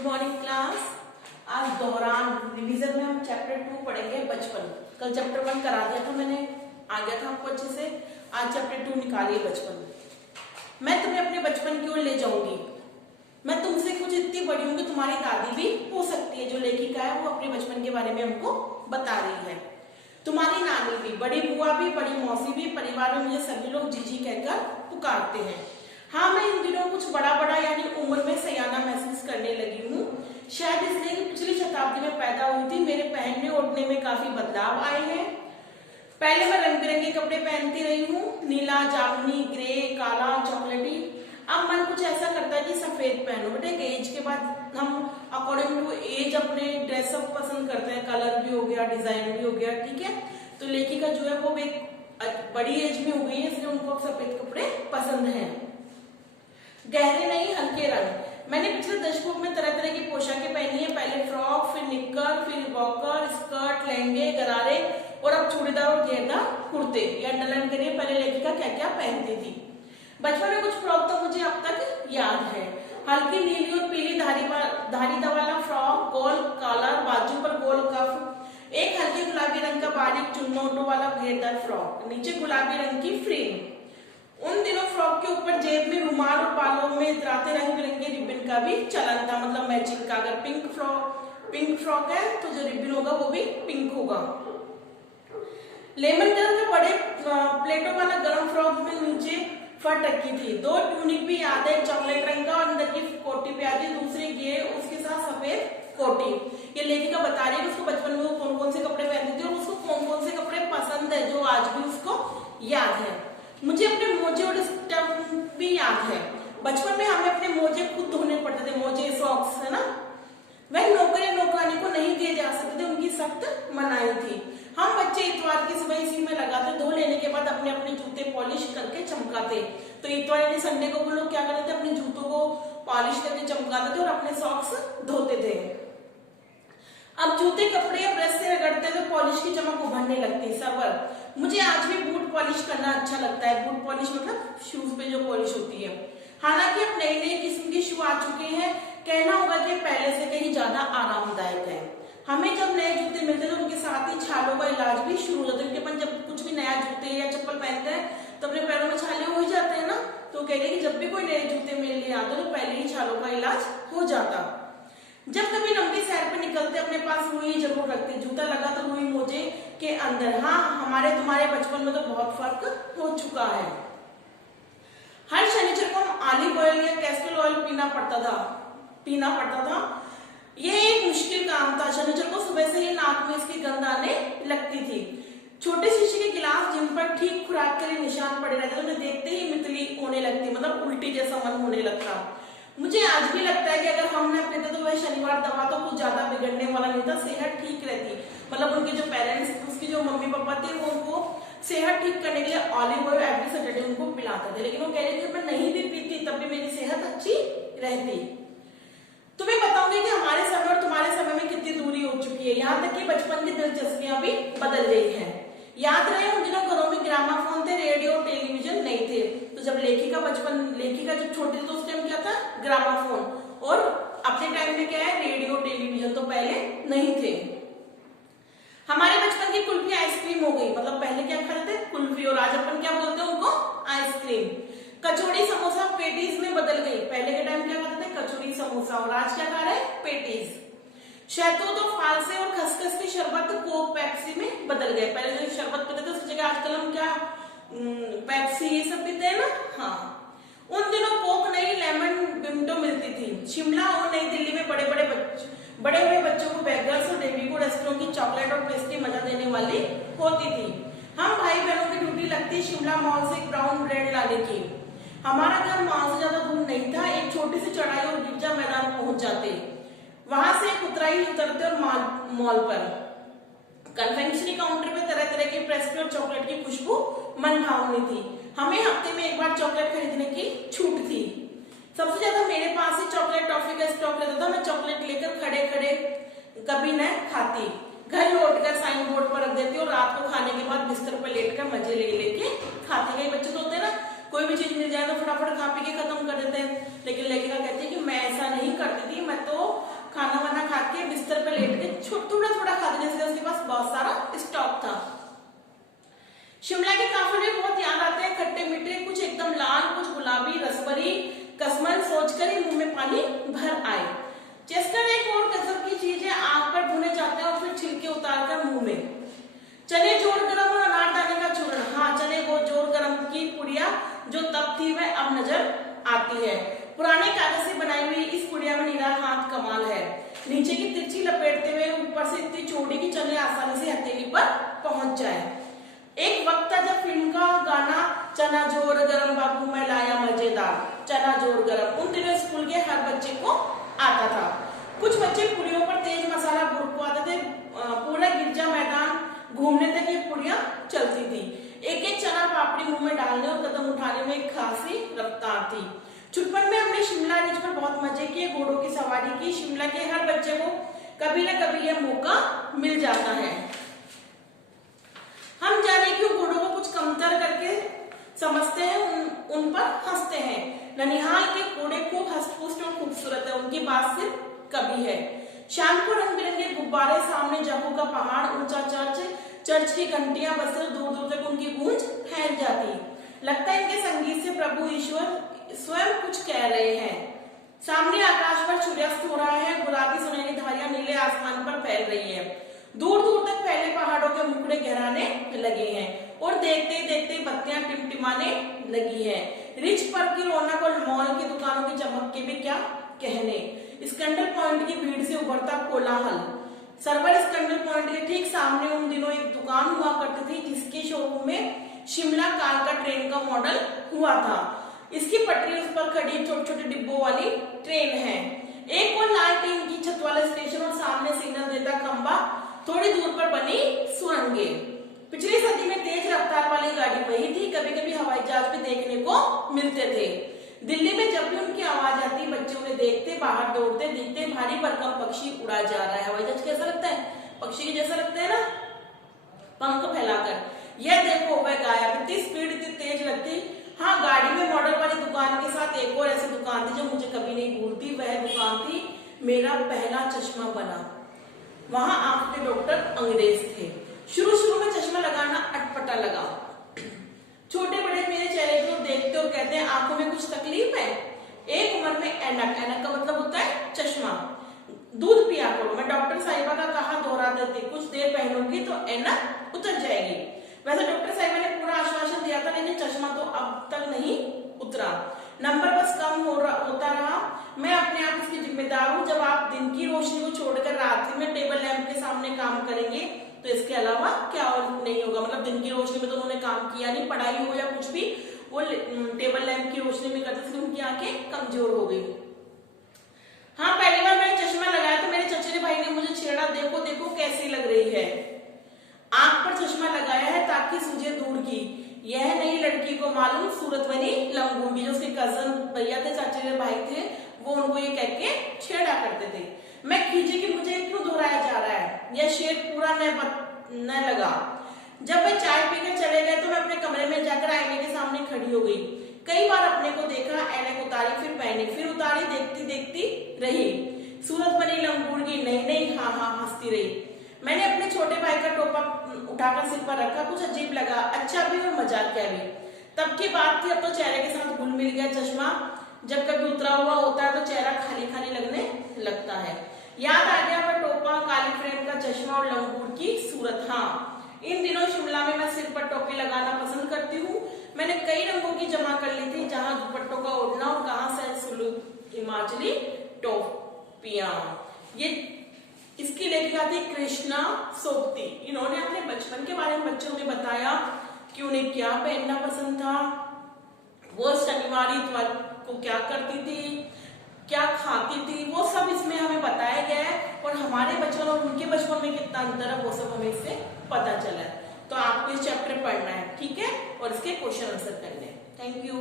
Good morning class. आज दौरान revision में हम चैप्टर 2 पढ़ेंगे बचपन। कल चैप्टर 1 करा दिया था मैंने, आ गया था आपको अच्छे से। आज चैप्टर 2 निकालिए बचपन। मैं तुम्हें अपने बचपन की ओर ले जाऊंगी। मैं तुमसे कुछ इतनी बड़ी हूँ कि तुम्हारी दादी भी हो सकती है। जो लेखिका है वो अपने बचपन के बारे में हमको बता रही है। तुम्हारी नानी भी, बड़ी बुआ भी, बड़ी मौसी भी, परिवार में मुझे सभी लोग जीजी कहकर पुकारते हैं। हाँ, मैं इन दिनों कुछ बड़ा बड़ा यानी उम्र में सयाना महसूस करने लगी हूँ। शायद इसलिए कि पिछली शताब्दी में पैदा हुई थी। मेरे पहनने ओढ़ने में काफी बदलाव आए हैं। पहले मैं रंग बिरंगे कपड़े पहनती रही हूँ, नीला, जामुनी, ग्रे, काला, चॉकलेटी। अब मन कुछ ऐसा करता है कि सफेद पहनो। बट एक एज के बाद हम अकॉर्डिंग टू एज अपने ड्रेसअप पसंद करते हैं। कलर भी हो गया, डिजाइन भी हो गया, ठीक है। तो लेखिका जो है वो एक बड़ी एज में हो गई है, इसलिए उनको सफेद कपड़े पसंद हैं। गहरे नहीं, हल्के रंग। मैंने पिछले दशकों में तरह तरह की पोशाकें पहनी है। पहले फ्रॉक, फिर निक्कर, फिर वॉकर, स्कर्ट, लहंगे, गरारे और अब चूड़ीदार और घेरदार कुर्ते। ये अंडरलाइन करिए पहले लेखिका क्या क्या पहनती थी। बचपन में कुछ फ्रॉक तो मुझे अब तक याद है। हल्की नीली और पीली धारीदार वाला फ्रॉक, गोल कॉलर, बाजू पर गोल कफ, एक हल्के गुलाबी रंग का बारीक चुन्नोटों वाला घेरदार फ्रॉक, नीचे गुलाबी रंग की फ्रेम। उन दिनों फ्रॉक के ऊपर जेब में रुमाल और बालों में इतराते रंग बिरंगे रिबन का भी चलन था, मतलब मैचिंग का। अगर पिंक फ्रॉक है तो जो रिबन होगा वो भी पिंक होगा। लेमन कलर का बड़े प्लेटों वाला गर्म फ्रॉक में नीचे फट रखी थी। 2 ट्यूनिक भी याद है, चॉकलेट रंग का और अंदर की कोटी पे आती, दूसरी गे उसके साथ सफेद कोटी। ये लेखिका बता रही है कि उसको बचपन में वो कौन कौन से कपड़े पहनती थी और उसको कौन कौन से कपड़े पसंद है जो आज भी उसको याद है। मुझे अपने मोजे और स्टफ भी याद है। बचपन में हमें अपने मोजे खुद धोने पड़ते थे, मोजे सॉक्स, है ना। वह नौकर या नौकरानी को नहीं दिए जा सकते थे, उनकी सख्त मनाही थी। हम बच्चे इतवार की सुबह इसी में लगाते, धो लेने के बाद अपने अपने जूते पॉलिश करके चमकाते। तो इतवार यानी संडे को वो लोग क्या करते थे, अपने जूतों को पॉलिश करके चमकाते थे और अपने सॉक्स धोते थे। अब जूते कपड़े या ब्रश से रगड़ते तो पॉलिश की चमक उभरने लगती। सबर। मुझे आज भी बूट पॉलिश करना अच्छा लगता है। बूट पॉलिश मतलब शूज पे जो पॉलिश होती है। हालांकि अब नए नए किस्म के शू आ चुके हैं, कहना होगा कि पहले से कहीं ज्यादा आरामदायक है। हमें जब नए जूते मिलते हैं तो उनके साथ ही छालों का इलाज भी शुरू हो जाता है। उनके अपन जब कुछ भी नया जूते या चप्पल पहनते हैं तो अपने पैरों में छाले हो ही जाते हैं ना। तो कह रहे कि जब भी कोई नए जूते मेरे लिए आते तो पहले ही छालों का इलाज हो जाता। जब कभी लंबी सैर पर निकलते अपने पास रुई जरूर रखते। जूता लगा तो रुई मोजे के अंदर। हाँ, हमारे तुम्हारे बचपन में तो बहुत फर्क हो चुका है। हर शनिचर को हम ऑलिव ऑयल या कैस्टर ऑयल पीना पड़ता था। यह एक मुश्किल काम था। शनिचर को सुबह से ही नाक में इसकी गंध आने लगती थी। छोटे शीशे के गिलास जिन पर ठीक खुराक के लिए निशान पड़े रहते थे, उन्हें देखते ही मितली होने लगती, मतलब उल्टी जैसा मन होने लगता। मुझे आज भी लगता है कि अगर हम न पीते तो वह शनिवार दवा तो कुछ ज्यादा बिगड़ने वाला नहीं था, सेहत ठीक रहती। मतलब उनके जो पेरेंट्स, उसकी जो मम्मी पापा थे, वो उनको सेहत ठीक करने के लिए ऑलिव ऑयल एवरी सैटरडे उनको पिलाते थे। लेकिन वो कह रहे थे मैं नहीं भी पीती तब भी मेरी सेहत अच्छी रहती। तुम्हें बताऊंगी कि हमारे समय और तुम्हारे समय में कितनी दूरी हो चुकी है। यहाँ तक कि बचपन की दिलचस्पियां भी बदल गई है। याद रहे उन दिनों घरों में ग्रामाफोन थे, रेडियो और टेलीविजन नहीं थे। तो जब लेखिका जब छोटी थी तो उस टाइम क्या था, ग्रामाफोन। और अपने टाइम में क्या है, रेडियो टेलीविजन तो पहले नहीं थे। हमारे बचपन की कुल्फी आइसक्रीम हो गई। मतलब पहले क्या खाते थे, कुल्फी, और आज अपन क्या बोलते हैं उनको, आइसक्रीम। कचौड़ी समोसा पेटीज में बदल गई। पहले के टाइम क्या खाते थे, कचौड़ी समोसा, और आज क्या खा रहे हैं, पेटीज। शहतूत और फालसे और खसखस की शरबत कोक पेप्सी में बदल गए। पहले जो शरबत पीते थे उसकी जगह आजकल हम क्या पेप्सी ये सब पीते हैं ना। हाँ, उन दिनों कोक नहीं, लेमन बिमटो मिलती थी। शिमला और नई दिल्ली में बड़े हुए बच्चों को बेगर्स और डेबी को रेस्टोरेंट की चॉकलेट और पेस्ट्री मजा देने वाली होती थी। हम भाई बहनों की ड्यूटी लगती शिमला मॉल से ब्राउन ब्रेड लाने की। हमारा घर मॉल से ज्यादा दूर नहीं था। एक छोटी सी चढ़ाई और गिरजा मैदान पहुंच जाते, वहां से एक उतराई उतरते और मॉल पर कन्फेक्शनरी काउंटर पे तरह तरह के पेस्ट्री और चॉकलेट की खुशबू मन भावनी थी। हमें हफ्ते में एक बार चॉकलेट खरीदने की छूट थी। सबसे ज्यादा मेरे पास ही चॉकलेट टॉफी का स्टॉक रहता था। मैं चॉकलेट लेकर खड़े खड़े कभी न खाती, घर लौटकर साइन बोर्ड पर रख देती और रात को खाने के बाद बिस्तर पर लेटकर मजे ले लेके खाती। कई बच्चे तो होते हैं ना, कोई भी चीज मिल जाए तो फटाफट खा पी के खत्म कर देते हैं। लेकिन लेखिका कहती है कि मैं ऐसा नहीं करती थी। मैं तो खाना वाना खा के बिस्तर पे लेट के थोड़ा थोड़ा खाते, जैसे उसके पास बहुत सारा स्टॉक था। शिमला के काफल में बहुत याद आते हैं, खट्टे मीठे, कुछ एकदम लाल, कुछ गुलाबी, रसभरी, कसमन सोचकर ही मुंह में पानी भर आए। चेस्टर एक और गजब की चीज है, आग पर भुने जाते हैं और फिर छिलके उतारकर मुंह में। चने जोर गरम और अनारदाने का चूर्ण, हाँ चने वो जोर गरम की पुड़िया जो तब थी वह अब नजर आती है। पुराने कागज से बनाई हुई इस पुड़िया में निरा हाथ कमाल है, नीचे की तिरछी लपेटते हुए ऊपर से इतनी चौड़ी की चने आसानी से हथेली पर पहुंच जाए। एक वक्त था जब फिल्म का गाना चना जोर गरम बाबू मैं लाया मजेदार, चना जोर गरम उन दिनों स्कूल के हर बच्चे को आता था। कुछ बच्चे पुड़ियों पर तेज मसाला बुरकवाते थे, पूरा गिरजा मैदान घूमने तक ये पुड़िया चलती थी। एक एक चना पापड़ी मुंह में डालने और कदम उठाने में एक खासी रफ्तार थी। छुटपन में हमने शिमला रिज पर बहुत मजे किए, घोड़ों की सवारी की। शिमला के हर बच्चे को कभी न कभी यह मौका मिल जाता है। हम जाने क्यों घोड़ों को कुछ कमतर करके समझते हैं, उन पर हंसते हैं। ननिहाल के घोड़े खूब हंसपुष्ट और खूबसूरत है, उनकी बात सिर्फ कभी है। शाम को रंग बिरंगे गुब्बारे, सामने जम्मू का पहाड़, ऊंचा चर्च की घंटियां बजकर दूर दूर तक उनकी गूंज फैल जाती। लगता है इनके संगीत से प्रभु ईश्वर स्वयं कुछ कह रहे हैं। सामने आकाश पर सूर्यास्त हो रहा है, गुलाबी सुनहरी धारियां नीले आसमान पर फैल रही है। दूर दूर तक फैले पहाड़ों के मुखड़े गहराने लगे हैं और देखते देखते बत्तियां टिमटिमाने लगी है। रिच पर की रौनक और मॉल की दुकानों की चमक के भी क्या कहने। स्कैंडल पॉइंट की भीड़ से उभरता कोलाहल। सर्वर स्कैंडल पॉइंट के ठीक सामने उन दिनों एक दुकान हुआ करती थी जिसके शोरूम में शिमला कालका ट्रेन का मॉडल हुआ था। इसकी पटरी उस पर खड़ी छोटे छोटे डिब्बों वाली ट्रेन है। एक और लाल टीन की छत वाला स्टेशन और सामने सिग्नल देता खंबा, थोड़ी दूर पर बनी सुरंगे। पिछली सदी में तेज रफ्तार वाली गाड़ी वही थी, कभी कभी हवाई जहाज भी देखने को मिलते थे। दिल्ली में जब भी उनकी आवाज आती बच्चे उन्हें देखते बाहर दौड़ते, दिखते भारी भरकम पक्षी उड़ा जा रहा है। हवाई जहाज कैसा लगता है, पक्षी के जैसा लगता है ना, पंख फैलाकर। यह देखो वह गायब, इतनी स्पीड इतनी तेज लगती। हाँ, गाड़ी में मॉडल वाली दुकान के साथ एक और ऐसी दुकान थी जो मुझे कभी नहीं भूलती। वह दुकान थी मेरा पहला चश्मा बना। वहां आंख के डॉक्टर अंग्रेज थे। शुरू में चश्मा लगाना अटपटा लगा। छोटे बड़े मेरे चेहरे को देखते और कहते हैं आंखों में कुछ तकलीफ है। एक उम्र में ऐनक, ऐनक का मतलब होता है चश्मा। दूध पिया करो, मैं डॉक्टर साहिबा का कहा दोहराती थी, कुछ देर पहनूंगी तो ऐनक उतर जाएगी। वैसे डॉक्टर साहिबा ने पूरा आश्वासन दिया था, लेकिन चश्मा तो अब तक नहीं उतरा। नंबर बस कम होता रहा। मैं अपने आप इसकी जिम्मेदार हूँ। जब आप दिन की रोशनी को छोड़कर रात्रि में टेबल लैंप के सामने काम करेंगे तो इसके अलावा क्या और नहीं होगा। मतलब दिन की रोशनी में तो उन्होंने काम किया नहीं, पढ़ाई हो या कुछ भी, वो टेबल लैंप की रोशनी में करते थे, उनकी आंखें कमजोर हो गई। हाँ, पहली बार मैंने चश्मा लगाया तो मेरे चचेरे भाई ने मुझे छेड़ा, देखो देखो कैसी लग रही है। आंख पर चश्मा लगाया है ताकि सूझे दूर की। यह नई लड़की को मालूम सूरत बनी लंगूर की। जो उसके कजन भैया थे, चचेरे भाई थे, वो उनको ये कह के छेड़ा करते थे। मैं खींची कि मुझे क्यों दोहराया जा रहा है, यह शेर पूरा न लगा। जब वे चाय पीकर चले गए तो मैं अपने कमरे में जाकर आईने के सामने खड़ी हो गई। कई बार अपने को देखा, ऐनक उतारी, फिर पहनी, फिर उतारी, देखती देखती रही। सूरत बनी लंगूर की, नहीं नहीं, हाँ हाँ, हंसती रही। मैंने अपने छोटे भाई का टोपा उठाकर सिर पर रखा। कुछ अजीब लगा, अच्छा भी और मजाकिया भी। तब की बात थी, अब तो चेहरे के साथ घुल मिल गया। चश्मा जब कभी उतरा हुआ होता है तो चेहरा खाली खाली लगने लगता है। याद आ गया वह टोपा, काली फ्रेम का चश्मा और लंगूर की सूरत। हाँ, इन दिनों शिमला में मैं सिर पर टोपी लगाना पसंद करती हूँ। मैंने कई रंगों की जमा कर ली थी, जहाँ दुपट्टों का ओढ़ना और कहाँ से सुलू हिमाचली टोपियां। ये इसकी लेखिका थी कृष्णा सोबती। इन्होंने अपने बचपन के बारे में बच्चों में बताया कि उन्हें क्या पहनना पसंद था, वो शनिवार इतवार को क्या करती थी, क्या खाती थी, वो सब इसमें हमें बताया गया है। और हमारे बचपन और उनके बचपन में कितना अंतर है वो सब हमें इससे पता चला है। तो आपको इस चैप्टर पढ़ना है, ठीक है, और इसके क्वेश्चन आंसर करने हैं। Thank you.